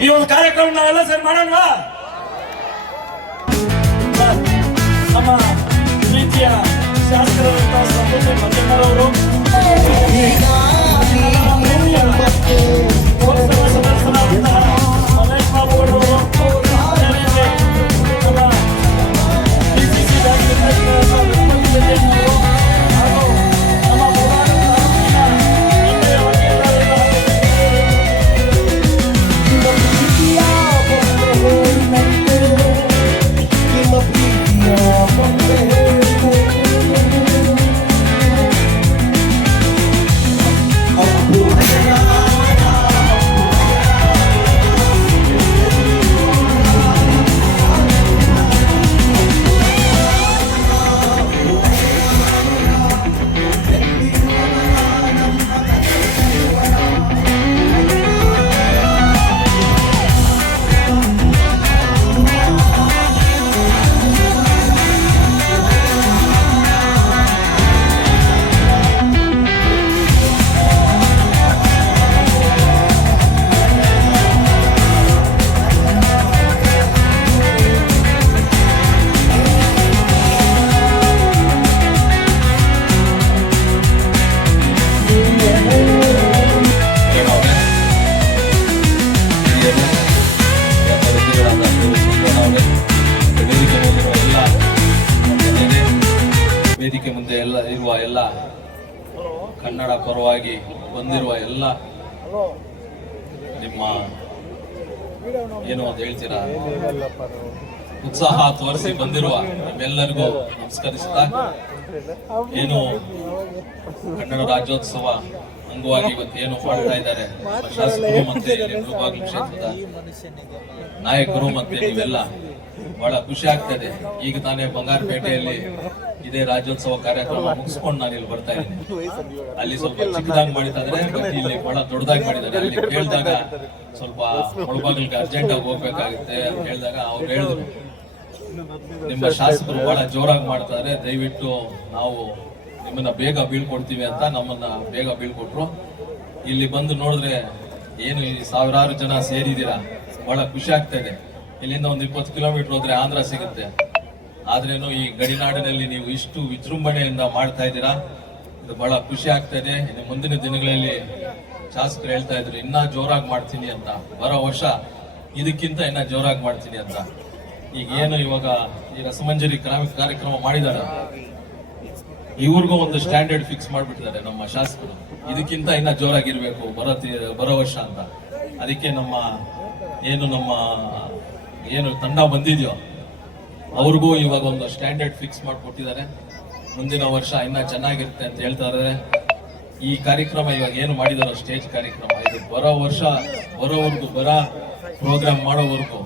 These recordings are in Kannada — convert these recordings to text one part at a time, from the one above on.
ಈ ಒಂದು ಕಾರ್ಯಕ್ರಮ ನಾವೆಲ್ಲ ಸೇರಿ ಮಾಡೋಣವಾ ಎಲ್ಲ ಇರುವ ಎಲ್ಲ ಕನ್ನಡ ಪರವಾಗಿ ಬಂದಿರುವ ಎಲ್ಲ ನಿಮ್ಮ ಏನು ಅಂತ ಹೇಳ್ತೀರಾ? ಉತ್ಸಾಹ ತೋರಿಸಿ ಬಂದಿರುವ ನಿಮ್ಮೆಲ್ಲರಿಗೂ ನಮಸ್ಕರಿಸ್ತಾ ಏನು ಕನ್ನಡ ರಾಜ್ಯೋತ್ಸವ ಅಂಗವಾಗಿ ಇವತ್ತು ಏನು ಮಾಡ್ತಾ ಇದ್ದಾರೆ? ಶಾಸಕರು ಮತ್ತೆ ಇಲ್ಲಿ ಕ್ಷೇತ್ರದ ನಾಯಕರು ಮತ್ತೆ ನೀವೆಲ್ಲ ಬಹಳ ಖುಷಿ ಆಗ್ತದೆ. ಈಗ ತಾನೇ ಬಂಗಾರಪೇಟೆಯಲ್ಲಿ ಇದೇ ರಾಜ್ಯೋತ್ಸವ ಕಾರ್ಯಕ್ರಮ ಮುಗಿಸ್ಕೊಂಡು ನಾನು ಇಲ್ಲಿ ಬರ್ತಾ ಇದ್ದೀನಿ. ಅಲ್ಲಿ ಸ್ವಲ್ಪ ಚಿಕ್ಕದಾಗಿ ಮಾಡಿದ್ದಾರೆ ಇಲ್ಲಿ ಬಹಳ ದೊಡ್ಡದಾಗಿ ಮಾಡಿದ್ದಾರೆ. ಅಲ್ಲಿ ಕೇಳಿದಾಗ ಸ್ವಲ್ಪ ಮುಳಬಾಗಿಲಿಗೆ ಅರ್ಜೆಂಟ್ ಆಗಿ ಹೋಗ್ಬೇಕಾಗುತ್ತೆ ಅಂತ ಹೇಳಿದಾಗ ಅವ್ರು ಹೇಳಿದ್ರು. ನಿಮ್ಮ ಶಾಸಕರು ಬಹಳ ಜೋರಾಗಿ ಮಾಡ್ತಾರೆ. ದಯವಿಟ್ಟು ನಾವು ನಿಮ್ಮನ್ನ ಬೇಗ ಬೀಳ್ಕೊಡ್ತೀವಿ ಅಂತ ನಮ್ಮನ್ನ ಬೇಗ ಬೀಳ್ಕೊಟ್ರು. ಇಲ್ಲಿ ಬಂದು ನೋಡಿದ್ರೆ ಏನು ಈ ಸಾವಿರಾರು ಜನ ಸೇರಿದ್ದೀರಾ? ಬಹಳ ಖುಷಿ ಆಗ್ತಾ ಇದೆ. ಇಲ್ಲಿಂದ ಒಂದು ಇಪ್ಪತ್ತು ಕಿಲೋಮೀಟರ್ ಹೋದ್ರೆ ಆಂಧ್ರ ಸಿಗುತ್ತೆ. ಆದ್ರೇನು ಈ ಗಡಿನಾಡಿನಲ್ಲಿ ನೀವು ಇಷ್ಟು ವಿಜೃಂಭಣೆಯಿಂದ ಮಾಡ್ತಾ ಇದ್ದೀರಾ? ಇದು ಬಹಳ ಖುಷಿ ಆಗ್ತಾ ಇದೆ. ಇನ್ನು ಮುಂದಿನ ದಿನಗಳಲ್ಲಿ ಶಾಸಕರು ಹೇಳ್ತಾ ಇದ್ರು ಇನ್ನ ಜೋರಾಗಿ ಮಾಡ್ತೀನಿ ಅಂತ. ಬರೋ ವರ್ಷ ಇದಕ್ಕಿಂತ ಇನ್ನ ಜೋರಾಗಿ ಮಾಡ್ತೀನಿ ಅಂತ. ಈಗ ಏನು ಇವಾಗ ಈ ರಸಮಂಜರಿ ಕಾರ್ಯಕ್ರಮ ಮಾಡಿದಾರೆ ಇವ್ರಿಗೂ ಒಂದು ಸ್ಟ್ಯಾಂಡರ್ಡ್ ಫಿಕ್ಸ್ ಮಾಡ್ಬಿಟ್ಟಿದ್ದಾರೆ ನಮ್ಮ ಶಾಸಕರು. ಇದಕ್ಕಿಂತ ಇನ್ನ ಜೋರಾಗಿರ್ಬೇಕು ಬರೋ ಬರೋ ವರ್ಷ ಅಂತ. ಅದಕ್ಕೆ ನಮ್ಮ ಏನು ನಮ್ಮ ಏನು ತಂಡ ಬಂದಿದೆಯೋ, ಅವ್ರಿಗೂ ಇವಾಗ ಒಂದು ಸ್ಟ್ಯಾಂಡರ್ಡ್ ಫಿಕ್ಸ್ ಮಾಡಿಕೊಟ್ಟಿದ್ದಾರೆ. ಮುಂದಿನ ವರ್ಷ ಇನ್ನ ಚೆನ್ನಾಗಿರುತ್ತೆ ಅಂತ ಹೇಳ್ತಾ ಇದ್ದಾರೆ. ಈ ಕಾರ್ಯಕ್ರಮ ಇವಾಗ ಏನು ಮಾಡಿದಾರೋ ಸ್ಟೇಜ್ ಕಾರ್ಯಕ್ರಮ, ಇದು ಬರೋ ವರ್ಷ ಬರೋವರೆಗೂ ಬರ ಪ್ರೋಗ್ರಾಮ್ ಮಾಡೋವರೆಗೂ.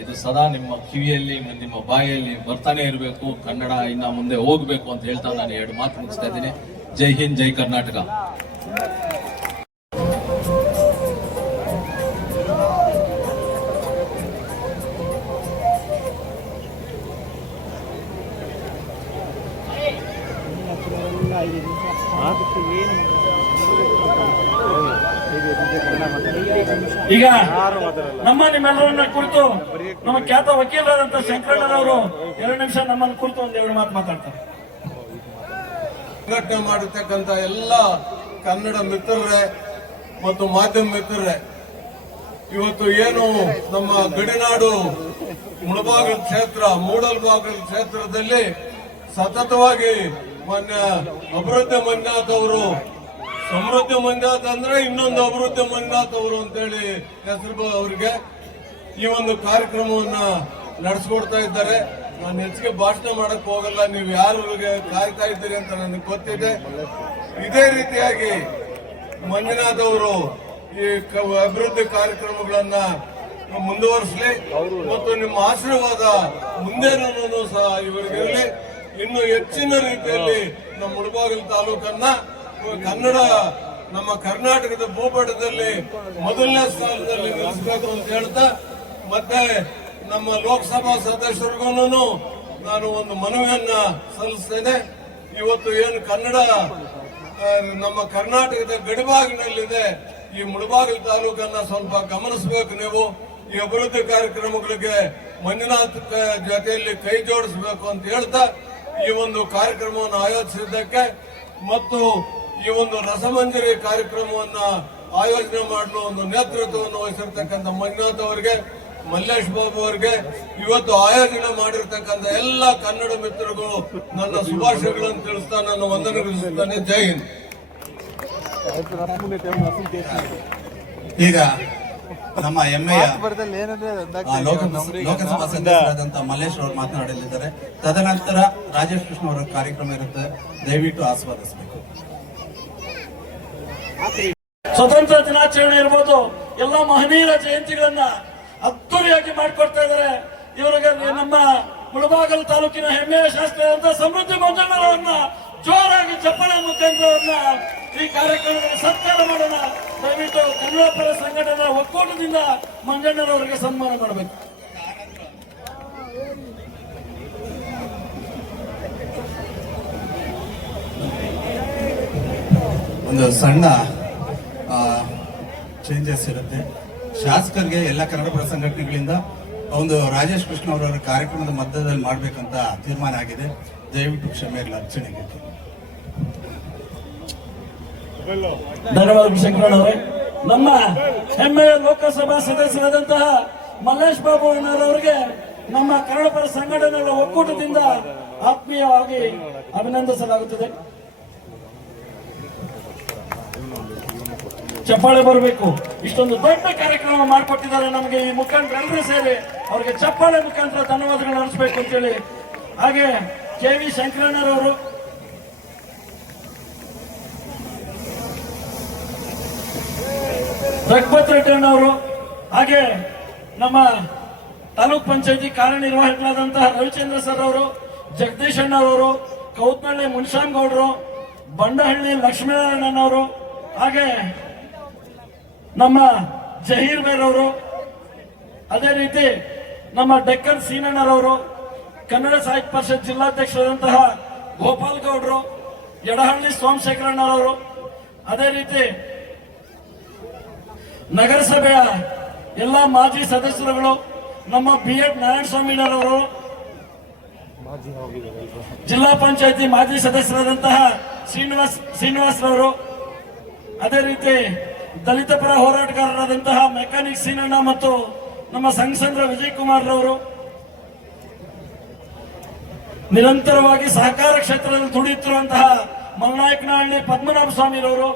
ಇದು ಸದಾ ನಿಮ್ಮ ಕಿವಿಯಲ್ಲಿ ನಿಮ್ಮ ಬಾಯಲ್ಲಿ ಬರ್ತಾನೆ ಇರಬೇಕು. ಕನ್ನಡ ಇನ್ನ ಮುಂದೆ ಹೋಗ್ಬೇಕು ಅಂತ ಹೇಳ್ತಾ ನಾನು ಎರಡು ಮಾತು ಮುಗಿಸ್ತಾ ಇದ್ದೀನಿ. ಜೈ ಹಿಂದ್, ಜೈ ಕರ್ನಾಟಕ. ಈಗ ನಮ್ಮ ನಿಮ್ಮೆಲ್ಲರನ್ನ ಕುರಿತು ನಮ್ಮ ಖ್ಯಾತ ವಕೀಲರಾದಂತ ಶಂಕರಣ್ಣನವರು ಎರಡು ನಿಮಿಷ ನಮ್ಮನ್ನು ಕುರಿತು ಒಂದ್ ಎರಡು ಮಾತು ಮಾತಾಡ್ತಾರೆ. ಸಂಘಟನೆ ಮಾಡಿರ್ತಕ್ಕಂಥ ಎಲ್ಲ ಕನ್ನಡ ಮಿತ್ರರೇ ಮತ್ತು ಮಾಧ್ಯಮ ಮಿತ್ರರೇ, ಇವತ್ತು ಏನು ನಮ್ಮ ಗಡಿನಾಡು ಮುಳಬಾಗಿಲು ಕ್ಷೇತ್ರ, ಮೂಡಲ್ಬಾಗಿಲು ಕ್ಷೇತ್ರದಲ್ಲಿ ಸತತವಾಗಿ ಮಾನ್ಯ ಅಭಿವೃದ್ಧಿ ಮಂಜುನಾಥ್ ಅವರು ಸಮೃದ್ಧಿ ಮಂಜುನಾಥ್ ಅಂದ್ರೆ ಇನ್ನೊಂದು ಅಭಿವೃದ್ಧಿ ಮಂಜುನಾಥ್ ಅವರು ಅಂತೇಳಿ ಹೆಸರು ಅವರಿಗೆ ಈ ಒಂದು ಕಾರ್ಯಕ್ರಮವನ್ನ ನಡೆಸ್ಕೊಡ್ತಾ ಇದ್ದಾರೆ. ನಾನು ಹೆಚ್ಚಿಗೆ ಭಾಷಣ ಮಾಡಕ್ ಹೋಗಲ್ಲ. ನೀವು ಯಾರಿಗೆ ಕಾಯ್ತಾ ಇದ್ದೀರಿ ಅಂತ ನನಗೆ ಗೊತ್ತಿದೆ. ಇದೇ ರೀತಿಯಾಗಿ ಮಂಜುನಾಥ್ ಅವರು ಈ ಅಭಿವೃದ್ಧಿ ಕಾರ್ಯಕ್ರಮಗಳನ್ನ ಮುಂದುವರಿಸಲಿ ಮತ್ತು ನಿಮ್ಮ ಆಶೀರ್ವಾದ ಮುಂದೇನೂ ಸಹ ಇವರಿಗಿರಲಿ. ಇನ್ನು ಹೆಚ್ಚಿನ ರೀತಿಯಲ್ಲಿ ನಮ್ಮ ಮುಳಬಾಗಿಲು ತಾಲೂಕನ್ನ ಕನ್ನಡ ನಮ್ಮ ಕರ್ನಾಟಕದ ಭೂಪಟದಲ್ಲಿ ಮೊದಲನೇ ಸ್ಥಾನದಲ್ಲಿ ನಿಲ್ಲಿಸಬೇಕು ಅಂತ ಹೇಳ್ತಾ, ಮತ್ತೆ ನಮ್ಮ ಲೋಕಸಭಾ ಸದಸ್ಯರಿಗೂ ನಾನು ಒಂದು ಮನವಿಯನ್ನ ಸಲ್ಲಿಸ್ತೇನೆ. ಇವತ್ತು ಏನು ಕನ್ನಡ ನಮ್ಮ ಕರ್ನಾಟಕದ ಗಡಿಬಾಗಿನಲ್ಲಿದೆ ಈ ಮುಳಬಾಗಿಲು ತಾಲೂಕನ್ನ ಸ್ವಲ್ಪ ಗಮನಿಸಬೇಕು ನೀವು. ಈ ಅಭಿವೃದ್ಧಿ ಕಾರ್ಯಕ್ರಮಗಳಿಗೆ ಮಂಜುನಾಥ್ ಜೊತೆಯಲ್ಲಿ ಕೈ ಜೋಡಿಸಬೇಕು ಅಂತ ಹೇಳ್ತಾ, ಈ ಒಂದು ಕಾರ್ಯಕ್ರಮವನ್ನು ಆಯೋಜಿಸಿದ್ದಕ್ಕೆ ಮತ್ತು ಈ ಒಂದು ರಸಮಂಜರಿ ಕಾರ್ಯಕ್ರಮವನ್ನ ಆಯೋಜನೆ ಮಾಡಲು ಒಂದು ನೇತೃತ್ವವನ್ನು ವಹಿಸಿರ್ತಕ್ಕಂಥ ಮಂಜುನಾಥ್ ಅವರಿಗೆ ಮಲ್ಲೇಶ್ ಬಾಬು ಅವರಿಗೆ ಇವತ್ತು ಆಯೋಜನೆ ಮಾಡಿರ್ತಕ್ಕಂಥ ಎಲ್ಲ ಕನ್ನಡ ಮಿತ್ರರಿಗೂ ನನ್ನ ಶುಭಾಶಯಗಳನ್ನು ತಿಳಿಸ್ತಾ ನನ್ನ ವಂದನೆಗಳಿಸುತ್ತಾನೆ ಜೈ ಹಿಂದ್. ಈಗ ನಮ್ಮ ಹೆಮ್ಮೆಯ ಲೋಕಸಭಾ ಸದಸ್ಯರಾದಂತ ಮಲ್ಲೇಶ್ ಅವರು ಮಾತನಾಡಲಿದ್ದಾರೆ. ತದನಂತರ ರಾಜೇಶ್ ಕೃಷ್ಣ ಅವರ ಕಾರ್ಯಕ್ರಮ ಇರುತ್ತೆ. ದಯವಿಟ್ಟು ಆಸ್ವಾದಿಸಬೇಕು. ಸ್ವತಂತ್ರ ದಿನಾಚರಣೆ ಇರ್ಬೋದು, ಎಲ್ಲ ಮಹನೀಯರ ಜಯಂತಿಗಳನ್ನ ಅದ್ದೂರಿಯಾಗಿ ಮಾಡಿಕೊಡ್ತಾ ಇದ್ದಾರೆ. ಇವರಿಗೆ ನಮ್ಮ ಮುಳಬಾಗಲು ತಾಲೂಕಿನ ಹೆಮ್ಮೆಯ ಶಾಸ್ತ್ರ ಸಮೃದ್ಧಿ ಮಂಜಣ್ಣರವನ್ನ ಜೋರಾಗಿ ಚಪ್ಪಳೆ ಮುಖಾಂತರವನ್ನ ಈ ಕಾರ್ಯಕ್ರಮದಲ್ಲಿ ಸತ್ಕಾರ ಮಾಡೋಣ. ದಯವಿಟ್ಟು ಕನ್ನಡ ಪರ ಸಂಘಟನಾ ಒಕ್ಕೂಟದಿಂದ ಮಂಜಣ್ಣರವರಿಗೆ ಸನ್ಮಾನ ಮಾಡಬೇಕು. ಒಂದು ಸಣ್ಣ ಚೇಂಜಸ್ ಇರುತ್ತೆ. ಶಾಸಕರಿಗೆ ಎಲ್ಲ ಕನ್ನಡಪರ ಸಂಘಟನೆಗಳಿಂದ ಒಂದು ರಾಜೇಶ್ ಕೃಷ್ಣ ಅವರ ಕಾರ್ಯಕ್ರಮದ ಮಧ್ಯದಲ್ಲಿ ಮಾಡಬೇಕಂತ ತೀರ್ಮಾನ ಆಗಿದೆ. ದಯವಿಟ್ಟು ಕ್ಷಮೆ ಇರಲಿ ಅರ್ಚನೆಗೆ ಧನ್ಯವಾದ ಶಂಕರಣ್ಣ ಅವರೇ. ನಮ್ಮ ಹೆಮ್ಮೆಯ ಲೋಕಸಭಾ ಸದಸ್ಯರಾದಂತಹ ಮಲ್ಲೇಶ್ ಬಾಬು ಅಣ್ಣರವರಿಗೆ ನಮ್ಮ ಕನ್ನಡಪರ ಸಂಘಟನೆಗಳ ಒಕ್ಕೂಟದಿಂದ ಆತ್ಮೀಯವಾಗಿ ಅಭಿನಂದಿಸಲಾಗುತ್ತದೆ. ಚಪ್ಪಾಳೆ ಬರಬೇಕು. ಇಷ್ಟೊಂದು ದೊಡ್ಡ ಕಾರ್ಯಕ್ರಮ ಮಾಡಿಕೊಟ್ಟಿದ್ದಾರೆ ನಮಗೆ ಈ ಮುಖಂಡರೆಲ್ಲರೂ ಸೇರಿ. ಅವ್ರಿಗೆ ಚಪ್ಪಾಳೆ ಮುಖಾಂತರ ಧನ್ಯವಾದಗಳು ಅನಿಸ್ಬೇಕು ಅಂತೇಳಿ ಹಾಗೆ ಕೆ ವಿ ಶಂಕರಣ್ಣರವರು. ರಘುಪತ್ ರೆಡ್ಡಿ ಅಣ್ಣವರು. ಹಾಗೆ ನಮ್ಮ ತಾಲೂಕ್ ಪಂಚಾಯತಿ ಕಾರ್ಯನಿರ್ವಾಹಕರಾದಂತಹ ರವಿಚಂದ್ರ ಸರ್ ಅವರು, ಜಗದೀಶ್ ಅಣ್ಣವರು ಕೌತ್ನಹಳ್ಳಿ ಮುನ್ಶಾಮ್ ಗೌಡರು, ಬಂಡಹಳ್ಳಿ ಲಕ್ಷ್ಮೀನಾರಾಯಣನವರು, ಹಾಗೆ ನಮ್ಮ ಜಹೀರ್ ಬೇರವರು ಅದೇ ರೀತಿ ನಮ್ಮ ಡೆಕ್ಕನ್ ಸೀನಣ್ಣರವರು ಕನ್ನಡ ಸಾಹಿತ್ಯ ಪರಿಷತ್ ಜಿಲ್ಲಾಧ್ಯಕ್ಷರಾದಂತಹ ಗೋಪಾಲ್ ಗೌಡರು, ಯಡಹಳ್ಳಿ ಸೋಮಶೇಖರಣ್ಣರವರು ಅದೇ ರೀತಿ ನಗರಸಭೆಯ ಎಲ್ಲ ಮಾಜಿ ಸದಸ್ಯರುಗಳು, ನಮ್ಮ ಬಿ ಎಡ್ ನಾರಾಯಣಸ್ವಾಮಿನವರು ಜಿಲ್ಲಾ ಪಂಚಾಯತಿ ಮಾಜಿ ಸದಸ್ಯರಾದಂತಹ ಶ್ರೀನಿವಾಸ್ ಶ್ರೀನಿವಾಸರವರು, ಅದೇ ರೀತಿ ದಲಿತ ಪರ ಹೋರಾಟಗಾರರಾದಂತಹ ಮೆಕ್ಯಾನಿಕ್ ಸೀನಣ್ಣ ಮತ್ತು ನಮ್ಮ ಸಂಘಸಂದ್ರ ವಿಜಯ್ ಕುಮಾರ್ ರವರು ನಿರಂತರವಾಗಿ ಸಹಕಾರ ಕ್ಷೇತ್ರದಲ್ಲಿ ದುಡಿಯುತ್ತಿರುವಂತಹ ಮಲ್ನಾಯಕನಹಳ್ಳಿ ಪದ್ಮನಾಭ ಸ್ವಾಮಿರವರು.